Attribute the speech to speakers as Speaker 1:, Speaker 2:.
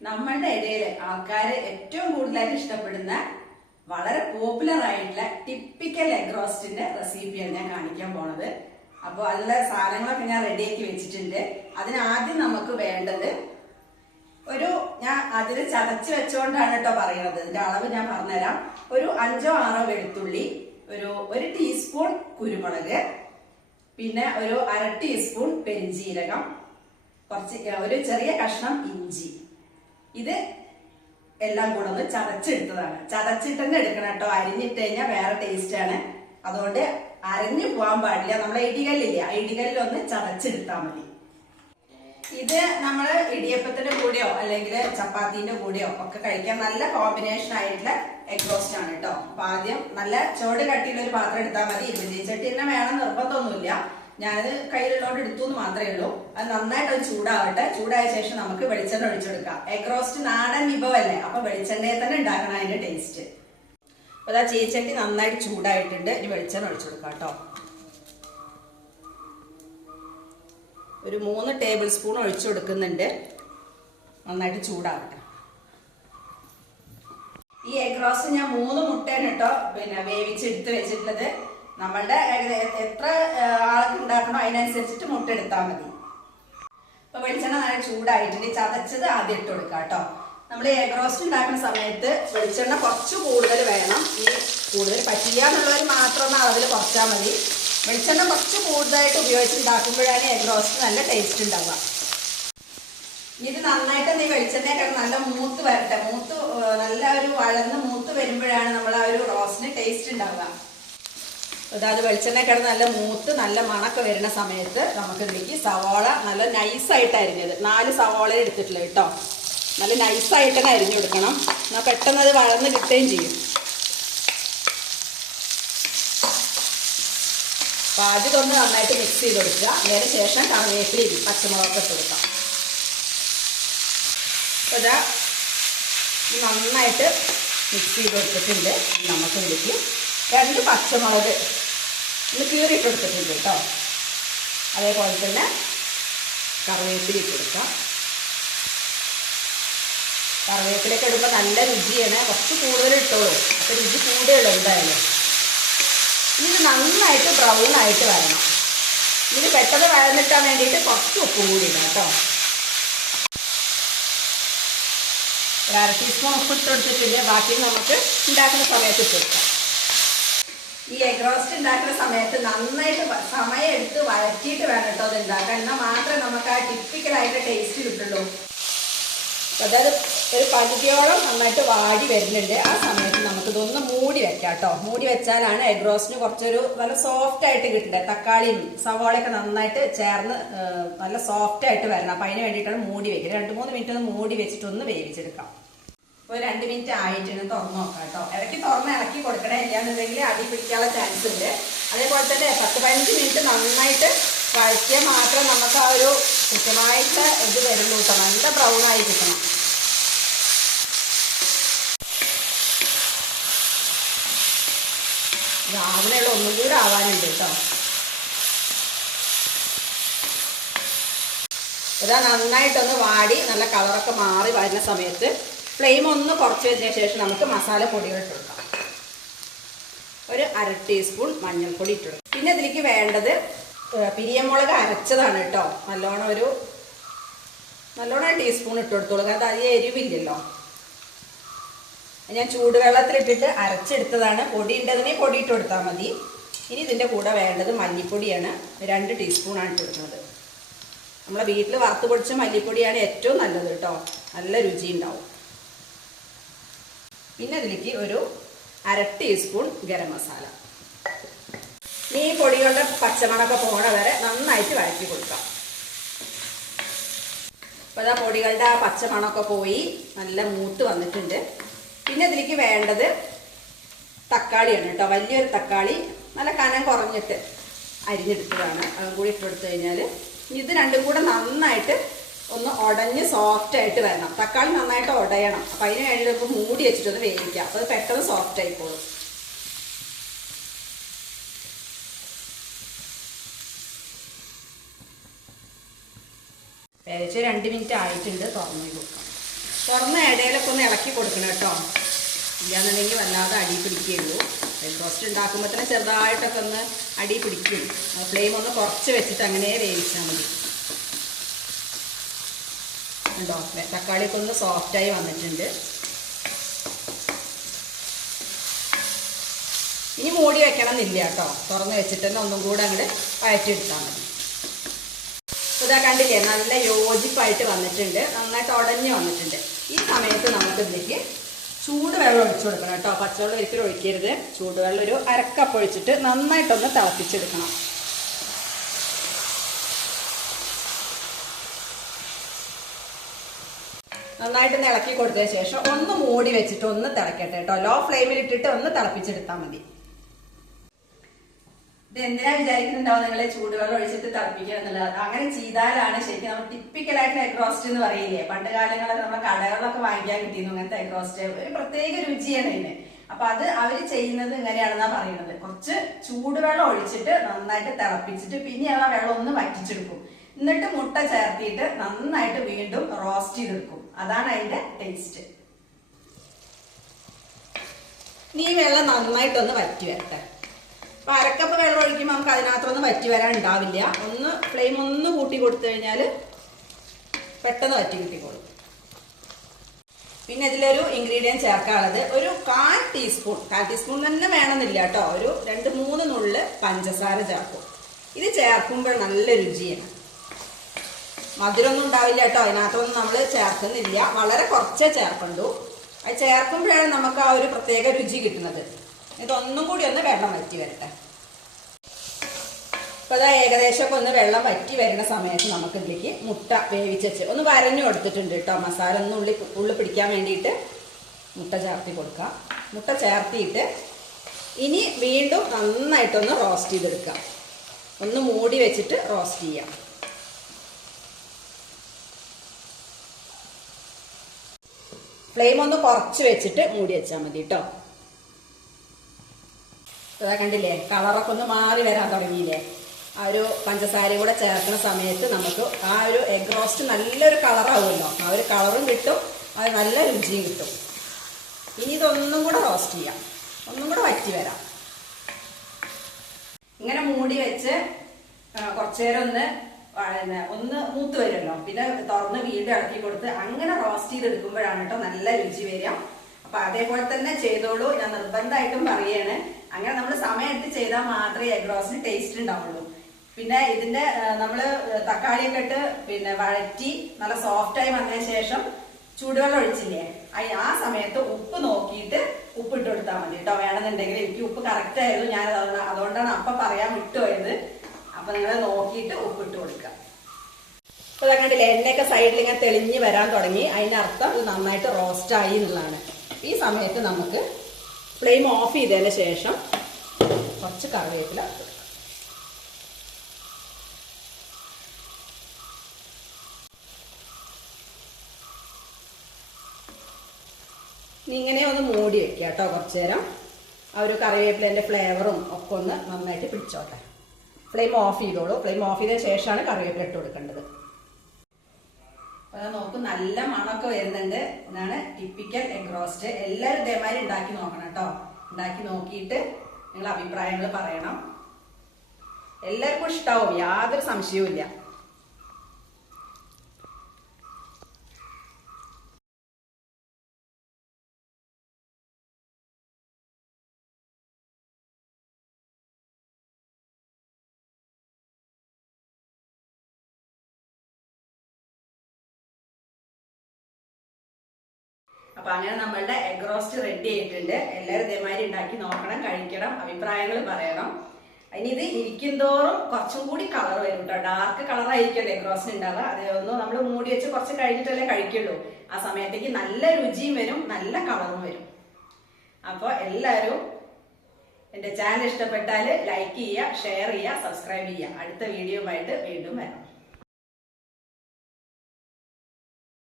Speaker 1: നമ്മളുടെ ഇടയിൽ ആൾക്കാർ ഏറ്റവും കൂടുതലായിട്ട് ഇഷ്ടപ്പെടുന്ന വളരെ പോപ്പുലർ ആയിട്ടുള്ള ടിപ്പിക്കൽ എഗ് റോസ്റ്റിന്റെ റെസിപ്പിയാണ് ഞാൻ കാണിക്കാൻ പോണത്. അപ്പോൾ അതിലുള്ള സാധനങ്ങളൊക്കെ ഞാൻ റെഡിയാക്കി വെച്ചിട്ടുണ്ട്. അതിനാദ്യം നമുക്ക് വേണ്ടത് ഒരു ഞാൻ അതിൽ ചതച്ച് വെച്ചുകൊണ്ടാണ് കേട്ടോ പറയുന്നത് ഇതിന്റെ അളവ് ഞാൻ പറഞ്ഞുതരാം. ഒരു അഞ്ചോ ആറോ വെളുത്തുള്ളി ഒരു ഒരു ടീസ്പൂൺ കുരുമുളക് പിന്നെ ഒരു അര ടീസ്പൂൺ പെരിഞ്ജീരകം കുറച്ച് ഒരു ചെറിയ കഷ്ണം ഇഞ്ചി. ഇത് എല്ലാം കൂടെ ഒന്ന് ചതച്ചെടുത്തതാണ്. ചതച്ചിട്ട് തന്നെ എടുക്കണം കേട്ടോ. അരിഞ്ഞിട്ട് കഴിഞ്ഞാൽ വേറെ ടേസ്റ്റ് ആണ്. അതുകൊണ്ട് അരഞ്ഞു പോകാൻ പാടില്ല. നമ്മൾ ഇടികല്ലില്ലേ ഇടികല്ലിലൊന്ന് ചതച്ചെടുത്താൽ മതി. ഇത് നമ്മൾ ഇടിയപ്പത്തിന്റെ കൂടെയോ അല്ലെങ്കിൽ ചപ്പാത്തിന്റെ കൂടെയോ ഒക്കെ കഴിക്കാൻ നല്ല കോമ്പിനേഷൻ ആയിട്ടുള്ള എഗ് റോസ്റ്റ് ആണ് കേട്ടോ അപ്പൊ ആദ്യം നല്ല ചോട് കട്ടിയുള്ള ഒരു പാത്രം എടുത്താൽ മതി. ഇരുപത്തി ചട്ടി തന്നെ വേണം നിർബന്ധമൊന്നുമില്ല. ഞാനത് കയ്യിലുള്ളതുകൊണ്ട് എടുത്തു എന്ന് മാത്രമേ ഉള്ളൂ. അത് നന്നായിട്ട് അത് ചൂടാവട്ടെ. ചൂടായ ശേഷം നമുക്ക് വെളിച്ചെണ്ണ ഒഴിച്ചെടുക്കാം. എഗ് റോസ്റ്റ് നാടൻ വിഭവമല്ലേ അപ്പൊ വെളിച്ചെണ്ണയെ തന്നെ ഉണ്ടാക്കണം അതിന്റെ ടേസ്റ്റ് അപ്പൊ അതാ ചീച്ചട്ടി നന്നായിട്ട് ചൂടായിട്ടുണ്ട്. ഇനി വെളിച്ചെണ്ണ ഒഴിച്ചു കൊടുക്കാം കേട്ടോ ഒരു മൂന്ന് ടേബിൾ സ്പൂൺ ഒഴിച്ചു കൊടുക്കുന്നുണ്ട്. നന്നായിട്ട് ചൂടാവട്ടെ. ഈ എഗ് റോസ്റ്റ് ഞാൻ മൂന്ന് മുട്ടയാണ് കേട്ടോ പിന്നെ വേവിച്ചെടുത്ത് വെച്ചിട്ടുള്ളത്. നമ്മളുടെ എത്ര ആൾക്ക് ഉണ്ടാക്കണോ അതിനനുസരിച്ചിട്ട് മുട്ട എടുത്താൽ മതി. ഇപ്പൊ വെളിച്ചെണ്ണ നല്ല ചൂടായിട്ടുണ്ട്. ചതച്ചത് ആദ്യം ഇട്ട് കൊടുക്കുക കേട്ടോ. നമ്മൾ എഗ് റോസ്റ്റ് ഉണ്ടാക്കുന്ന സമയത്ത് വെളിച്ചെണ്ണ കുറച്ച് കൂടുതൽ വേണം. ഈ കൂടുതൽ പറ്റിയ എന്നുള്ളവർ മാത്രം അളവിൽ കുറച്ചാൽ മതി. വെളിച്ചെണ്ണ കുറച്ച് കൂടുതലായിട്ട് ഉപയോഗിച്ച് ഉണ്ടാക്കുമ്പോഴാണ് എഗ് റോസ്റ്റ് നല്ല ടേസ്റ്റ് ഉണ്ടാവുക. ഇത് നന്നായിട്ട് നീ വെളിച്ചെണ്ണയൊക്കെ നല്ല മൂത്ത് വരട്ടെ. മൂത്ത് നല്ല ഒരു വളർന്ന് മൂത്ത് വരുമ്പോഴാണ് നമ്മൾ ആ ഒരു റോസ്റ്റിന് ടേസ്റ്റ് ഉണ്ടാവുക. അതായത് വെളിച്ചെണ്ണ കിടന്ന് നല്ല മൂത്ത് നല്ല മണക്കെ വരുന്ന സമയത്ത് നമുക്ക് ഇതിലേക്ക് സവാള നല്ല നൈസായിട്ട് അരിഞ്ഞത്. നാല് സവാള എടുത്തിട്ടില്ല കേട്ടോ. നല്ല നൈസായിട്ട് തന്നെ അരിഞ്ഞു കൊടുക്കണം. എന്നാൽ പെട്ടെന്ന് അത് വളർന്ന് കിട്ടുകയും ചെയ്യും. അപ്പോൾ ഒന്ന് നന്നായിട്ട് മിക്സ് ചെയ്ത് കൊടുക്കുക. അതിന് ശേഷം കറിവേപ്പിലയും പച്ചമുളക് ഇട്ട് കൊടുക്കാം. അപ്പോൾ ഇതാ നന്നായിട്ട് മിക്സ് ചെയ്ത് കൊടുത്തിട്ടുണ്ട്. നമുക്ക് ഇതിലേക്ക് രണ്ട് പച്ചമുളക് ഒന്ന് കീറിയിട്ട് കൊടുത്തിട്ടുണ്ട് കേട്ടോ. അതേപോലെ തന്നെ കറിവേപ്പില ഇട്ട് കൊടുക്കാം. കറിവേപ്പിലൊക്കെ ഇടുമ്പോൾ നല്ല രുചിയാണ്. കുറച്ച് കൂടുതൽ ഇട്ടോളൂ. അപ്പോൾ രുചി ഇത് ആയിട്ട് വരണം. ഇത് പെട്ടെന്ന് വഴന്നിട്ടാൻ വേണ്ടിയിട്ട് കുറച്ച് ഉപ്പ് കൂടി ഇടാം കേട്ടോ. ഒരു അര ടീസ്പൂൺ ഉപ്പ് ഇട്ട് കൊടുത്തിട്ടില്ല? ബാക്കി നമുക്ക് ഉണ്ടാക്കുന്ന സമയത്ത് ഇട്ട് കൊടുക്കാം. ഈ എഗ് റോസ്റ്റ് ഉണ്ടാക്കുന്ന സമയത്ത് നന്നായിട്ട് സമയം എടുത്ത് വഴറ്റിയിട്ട് വേണം കേട്ടോ അത് ഉണ്ടാക്കാൻ. എന്നാൽ മാത്രമേ നമുക്ക് ആ ടിപ്പിക്കലായിട്ട് ടേസ്റ്റ് കിട്ടുള്ളൂ. അതായത് ഒരു പകുതിയോളം നന്നായിട്ട് വാടി വരുന്നുണ്ട്. ആ സമയത്ത് നമുക്കിതൊന്ന് മൂടി വെക്കാം കേട്ടോ മൂടി വെച്ചാലാണ് എഗ് റോസ്റ്റിന് കുറച്ചൊരു നല്ല സോഫ്റ്റ് ആയിട്ട് കിട്ടുന്നത്. തക്കാളിയും സവാളയൊക്കെ നന്നായിട്ട് ചേർന്ന് നല്ല സോഫ്റ്റ് ആയിട്ട് വരണം. അപ്പം അതിന് വേണ്ടിയിട്ടാണ് മൂടി വെക്കുന്നത്. രണ്ട് മൂന്ന് മിനിറ്റ് ഒന്ന് മൂടി വെച്ചിട്ടൊന്ന് വേവിച്ചെടുക്കാം. ഇപ്പോൾ രണ്ട് മിനിറ്റ് ആയിട്ടാണ് തുറന്ന് നോക്കാം കേട്ടോ ഇടയ്ക്ക് തുറന്ന് ഇളക്കി കൊടുക്കണേ ഇല്ലാന്നുണ്ടെങ്കിൽ അടി പിടിക്കാനുള്ള ചാൻസ് ഉണ്ട്. അതേപോലെ തന്നെ പത്ത് പതിനഞ്ച് മിനിറ്റ് നന്നായിട്ട് വഴറ്റിയാൽ മാത്രം നമുക്ക് ആ ഒരു കൃത്യമായിട്ട് ഇത് വരുള്ളൂ കേട്ടോ നല്ല ബ്രൗൺ ആയി കിട്ടണം. രാവിലെയുള്ള ഒന്നും കൂടി ആവാനുണ്ട് കേട്ടോ. ഇതാ നന്നായിട്ടൊന്ന് വാടി നല്ല കളറൊക്കെ മാറി വരുന്ന സമയത്ത് ഫ്ലെയിം ഒന്ന് കുറച്ച് വെച്ചതിന് ശേഷം നമുക്ക് മസാല പൊടികൾ ഇട്ടെടുക്കാം ഒരു അര ടീസ്പൂൺ മഞ്ഞൾപ്പൊടി ഇട്ടെടുക്കും പിന്നെ ഇതിലേക്ക് വേണ്ടത് പിരിയമുളക് അരച്ചതാണ് കേട്ടോ. നല്ലോണം ഒരു നല്ലോണം ടീസ്പൂൺ ഇട്ട് കൊടുത്തോളൂ. കാരണം അത് എരിവില്ലല്ലോ. ഞാൻ ചൂടുവെള്ളത്തിലിട്ടിട്ട് അരച്ചെടുത്തതാണ്. പൊടി ഉണ്ടതിനെ പൊടി ഇട്ട് കൊടുത്താൽ മതി. ഇനി ഇതിന്റെ കൂടെ വേണ്ടത് മല്ലിപ്പൊടിയാണ്. രണ്ട് ടീസ്പൂണാണ് ഇട്ട് നമ്മളെ വീട്ടിൽ വറുത്ത് പൊടിച്ച മല്ലിപ്പൊടിയാണ് ഏറ്റവും നല്ലത് കേട്ടോ. നല്ല രുചി ഉണ്ടാവും. പിന്നെ അതിലേക്ക് ഒരു അര ടീസ്പൂൺ ഗരം മസാല. ഈ പൊടികളുടെ പച്ചമണമൊക്കെ പോണ വരെ നന്നായിട്ട് വഴറ്റി കൊടുക്കാം. അപ്പോൾ അതാ പൊടികളുടെ ആ പച്ചമണമൊക്കെ പോയി. നല്ല മൂത്ത് വന്നിട്ടുണ്ട്. പിന്നെ ഇതിലേക്ക് വേണ്ടത് തക്കാളിയാണ് കേട്ടോ. വലിയൊരു തക്കാളി നല്ല കനം കുറഞ്ഞിട്ട് അരിഞ്ഞെടുത്തതാണ്. അതും കൂടി ഇട്ട് കൊടുത്തു കഴിഞ്ഞാൽ ഇത് രണ്ടും കൂടെ നന്നായിട്ട് ഒന്ന് ഉടഞ്ഞ് സോഫ്റ്റ് ആയിട്ട് വരണം. തക്കാളി നന്നായിട്ട് ഉടയണം. അപ്പം അതിന് വേണ്ടി ഇപ്പോൾ മൂടി വെച്ചിട്ട് ഒന്ന് വേവിക്കാം. അപ്പോൾ പെട്ടെന്ന് സോഫ്റ്റ് ആയിക്കോളും. വേവിച്ച് രണ്ട് മിനിറ്റ് ആയിട്ടുണ്ട് തുറന്നു കൊടുക്കാം തുറന്ന ഇടയിലൊക്കെ ഒന്ന് ഇളക്കി കൊടുക്കണം കേട്ടോ. ഇല്ലാന്നുണ്ടെങ്കിൽ വല്ലാതെ അടി പിടിക്കുകയുള്ളൂ. ബ്രെഡ് റോസ്റ്റ് ഉണ്ടാക്കുമ്പോൾ തന്നെ ചെറുതായിട്ടൊക്കെ ഒന്ന് അടി പിടിക്കും. ഫ്ലെയിം ഒന്ന് കുറച്ച് വെച്ചിട്ട് അങ്ങനെ വേവിച്ചാൽ മതി. ഉണ്ടോ? തക്കാളിയൊക്കെ ഒന്ന് സോഫ്റ്റായി വന്നിട്ടുണ്ട്. ഇനി മൂടി വെക്കണം എന്നില്ല കേട്ടോ. തുറന്ന് വെച്ചിട്ട് തന്നെ ഒന്നും കൂടെ അങ്ങോട്ട് വഴറ്റിയെടുത്താൽ മതി. ഇതാ കണ്ടില്ലേ? നല്ല യോജിപ്പായിട്ട് വന്നിട്ടുണ്ട്. നന്നായിട്ട് ഉടഞ്ഞു വന്നിട്ടുണ്ട്. ഈ സമയത്ത് നമുക്ക് ഇതിലേക്ക് ചൂടുവെള്ളം ഒഴിച്ചു കൊടുക്കണം കേട്ടോ. പച്ചവെള്ളം ഒരിക്കലും ഒഴിക്കരുത്. ചൂടുവെള്ളം ഒരു അരക്കപ്പ് ഒഴിച്ചിട്ട് നന്നായിട്ടൊന്ന് തിളപ്പിച്ചെടുക്കണം. നന്നായിട്ട് ഇളക്കി കൊടുത്തതിന് ശേഷം ഒന്ന് മൂടി വെച്ചിട്ട് ഒന്ന് തിളക്കട്ടെ കേട്ടോ. ലോ ഫ്ലെയിമിൽ ഇട്ടിട്ട് ഒന്ന് തിളപ്പിച്ചെടുത്താൽ മതി. ഇത് എന്തിനാ വിചാരിക്കുന്നുണ്ടാവും നിങ്ങളെ ചൂടുവെള്ളം ഒഴിച്ചിട്ട് തിളപ്പിക്കുക എന്നുള്ളത്? അങ്ങനെ ചെയ്താലാണ് ശരിക്കും നമ്മൾ ടിപ്പിക്കലായിട്ട് എഗ്രോസ്റ്റ് എന്ന് പറയില്ലേ? പണ്ട് കാലങ്ങളൊക്കെ നമ്മൾ കടകളിലൊക്കെ വാങ്ങിക്കാൻ കിട്ടിയിരുന്നു അങ്ങനത്തെ എഗ് റോസ്റ്റ് ഒരു പ്രത്യേക രുചിയാണ് ഇതിന് അപ്പൊ അത് അവർ ചെയ്യുന്നത് ഇങ്ങനെയാണെന്നാ പറയുന്നത്. കുറച്ച് ചൂടുവെള്ളം ഒഴിച്ചിട്ട് നന്നായിട്ട് തിളപ്പിച്ചിട്ട് പിന്നെ ആ വെള്ളം ഒന്ന് വറ്റിച്ചെടുക്കും. എന്നിട്ട് മുട്ട ചേർത്തിയിട്ട് നന്നായിട്ട് വീണ്ടും റോസ്റ്റ് ചെയ്തെടുക്കും. അതാണ് അതിന്റെ ടേസ്റ്റ് നീ വെള്ളം നന്നായിട്ടൊന്ന് വറ്റി വരട്ടെ. അപ്പൊ അരക്കപ്പ് വെള്ളം ഒഴിക്കുമ്പോൾ നമുക്ക് അതിനകത്തൊന്നും വറ്റി വരാൻ ഉണ്ടാവില്ല. ഒന്ന് ഫ്ലെയിം ഒന്ന് കൂട്ടി കൊടുത്തു കഴിഞ്ഞാൽ പെട്ടെന്ന് വറ്റി കിട്ടിക്കോളും. പിന്നെ ഇതിലൊരു ഇൻഗ്രീഡിയന്റ് ചേർക്കാനുള്ളത് ഒരു കാൽ ടീസ്പൂൺ കാൽ ടീസ്പൂൺ തന്നെ വേണമെന്നില്ല കേട്ടോ. ഒരു രണ്ട് മൂന്ന് നുള്ളിൽ പഞ്ചസാര ചേർക്കും. ഇത് ചേർക്കുമ്പോൾ നല്ല രുചിയാണ്. മധുരമൊന്നും ഉണ്ടാവില്ല കേട്ടോ. അതിനകത്തൊന്നും നമ്മൾ ചേർക്കുന്നില്ല. വളരെ കുറച്ചേ ചേർക്കണ്ടു അത് ചേർക്കുമ്പോഴാണ് നമുക്ക് ആ ഒരു പ്രത്യേക രുചി കിട്ടുന്നത്. ഇതൊന്നും കൂടി ഒന്ന് വെള്ളം വറ്റി വരട്ടെ. അപ്പോൾ അതാ ഏകദേശമൊക്കെ ഒന്ന് വെള്ളം വറ്റി വരുന്ന സമയത്ത് നമുക്ക് ഇതിലേക്ക് മുട്ട വേവിച്ച് ഒന്ന് വരഞ്ഞു കൊടുത്തിട്ടുണ്ട് കേട്ടോ. മസാല ഒന്ന് ഉള്ളി ഉള്ളി പിടിക്കാൻ വേണ്ടിയിട്ട് മുട്ട ചേർത്തി കൊടുക്കാം. മുട്ട ചേർത്തിയിട്ട് ഇനി വീണ്ടും നന്നായിട്ടൊന്ന് റോസ്റ്റ് ചെയ്തെടുക്കാം. ഒന്ന് മൂടി വെച്ചിട്ട് റോസ്റ്റ് ചെയ്യാം. ഫ്ലെയിം ഒന്ന് കുറച്ച് വെച്ചിട്ട് മൂടി വെച്ചാൽ മതി കേട്ടോ. അതാ കണ്ടില്ലേ? കളറൊക്കെ ഒന്ന് മാറി വരാൻ തുടങ്ങിയില്ലേ? ആ ഒരു പഞ്ചസാര കൂടെ ചേർക്കുന്ന സമയത്ത് നമുക്ക് ആ ഒരു എഗ് റോസ്റ്റ് നല്ലൊരു കളറാവുമല്ലോ ആ ഒരു കളറും കിട്ടും അത് നല്ല രുചിയും കിട്ടും. ഇനി ഇതൊന്നും കൂടെ റോസ്റ്റ് ചെയ്യാം. ഒന്നും കൂടെ വറ്റി വരാം. ഇങ്ങനെ മൂടി വെച്ച് കുറച്ചേരം കുറച്ച് നേരം ഒന്ന് ഒന്ന് മൂത്ത് വരുമല്ലോ. പിന്നെ തുറന്ന് വീണ്ടും ഇളക്കി കൊടുത്ത് അങ്ങനെ റോസ്റ്റ് ചെയ്തെടുക്കുമ്പോഴാണ് കേട്ടോ നല്ല രുചി വരിക. അപ്പൊ അതേപോലെ തന്നെ ചെയ്തോളൂ. ഞാൻ നിർബന്ധമായിട്ടും പറയാണ്. അങ്ങനെ നമ്മൾ സമയം ചെയ്താൽ മാത്രമേ എഗ് റോസിന് ടേസ്റ്റ് ഉണ്ടാവുള്ളൂ. പിന്നെ ഇതിന്റെ നമ്മൾ തക്കാളിയൊക്കെ ഇട്ട് പിന്നെ വഴറ്റി നല്ല സോഫ്റ്റായി വന്നതിന് ശേഷം ചൂടുവെള്ളം ഒഴിച്ചില്ലേ? ആ സമയത്ത് ഉപ്പ് നോക്കിയിട്ട് ഉപ്പ് ഇട്ട് കൊടുത്താൽ മതി കേട്ടോ. വേണമെന്നുണ്ടെങ്കിൽ എനിക്ക് ഉപ്പ് കറക്റ്റ് ആയിരുന്നു. ഞാൻ അതുകൊണ്ട് അതുകൊണ്ടാണ് അപ്പൊ പറയാൻ വിട്ടുപോയത്. അപ്പൊ നിങ്ങൾ നോക്കിയിട്ട് ഉപ്പ് ഇട്ട് കൊടുക്കുക ഇപ്പൊ ഇതാ കണ്ടില്ലേ എണ്ണയൊക്കെ സൈഡിൽ ഇങ്ങനെ തെളിഞ്ഞ് വരാൻ തുടങ്ങി. അതിനർത്ഥം ഇത് നന്നായിട്ട് റോസ്റ്റ് ആയി എന്നുള്ളതാണ്. ഈ സമയത്ത് നമുക്ക് ഫ്ലെയിം ഓഫ് ചെയ്തതിന് ശേഷം കുറച്ച് കറിവേപ്പില. ഇങ്ങനെ ഒന്ന് മൂടി വെക്കുക കേട്ടോ കുറച്ചു നേരം. ആ ഒരു കറിവേപ്പിലേന്റെ ഫ്ലേവറും ഒക്കെ ഒന്ന് നന്നായിട്ട് പിടിച്ചോട്ടെ. ഫ്ലെയിം ഓഫ് ചെയ്തോളൂ. ഫ്ലെയിം ഓഫ് ചെയ്തതിന് ശേഷമാണ് കറിവേപ്പില ഇട്ട് കൊടുക്കേണ്ടത്. നോക്ക് നല്ല മണമൊക്കെ വരുന്നുണ്ട്. ഇതാണ് ടിപ്പിക്കൽ എഗ് റോസ്റ്റ് എല്ലാവരും ഇതേമാതിരി ഉണ്ടാക്കി നോക്കണം കേട്ടോ. ഉണ്ടാക്കി നോക്കിയിട്ട് നിങ്ങൾ അഭിപ്രായങ്ങൾ പറയണം. എല്ലാവർക്കും ഇഷ്ടാവും. യാതൊരു സംശയവും ഇല്ല അപ്പൊ അങ്ങനെ നമ്മളുടെ എഗ് റോസ്റ്റ് റെഡി ആയിട്ടുണ്ട്. എല്ലാവരും ഇതേമാതിരി ഉണ്ടാക്കി നോക്കണം കഴിക്കണം അഭിപ്രായങ്ങൾ പറയണം. ഇനി ഇത് ഇരിക്കും തോറും കുറച്ചും കൂടി കളർ വരും കേട്ടോ. ഡാർക്ക് കളർ ആയിരിക്കും എഗ് റോസ്റ്റ് ഉണ്ടാവുക. ഒന്ന് നമ്മൾ മൂടി വെച്ച് കുറച്ച് കഴിഞ്ഞിട്ടല്ലേ കഴിക്കുള്ളൂ. ആ സമയത്തേക്ക് നല്ല രുചിയും വരും നല്ല കളറും വരും. അപ്പോൾ എല്ലാവരും എന്റെ ചാനൽ ഇഷ്ടപ്പെട്ടാൽ ലൈക്ക് ചെയ്യുക ഷെയർ ചെയ്യുക സബ്സ്ക്രൈബ് ചെയ്യുക. അടുത്ത വീഡിയോ ആയിട്ട് വീണ്ടും വരാം.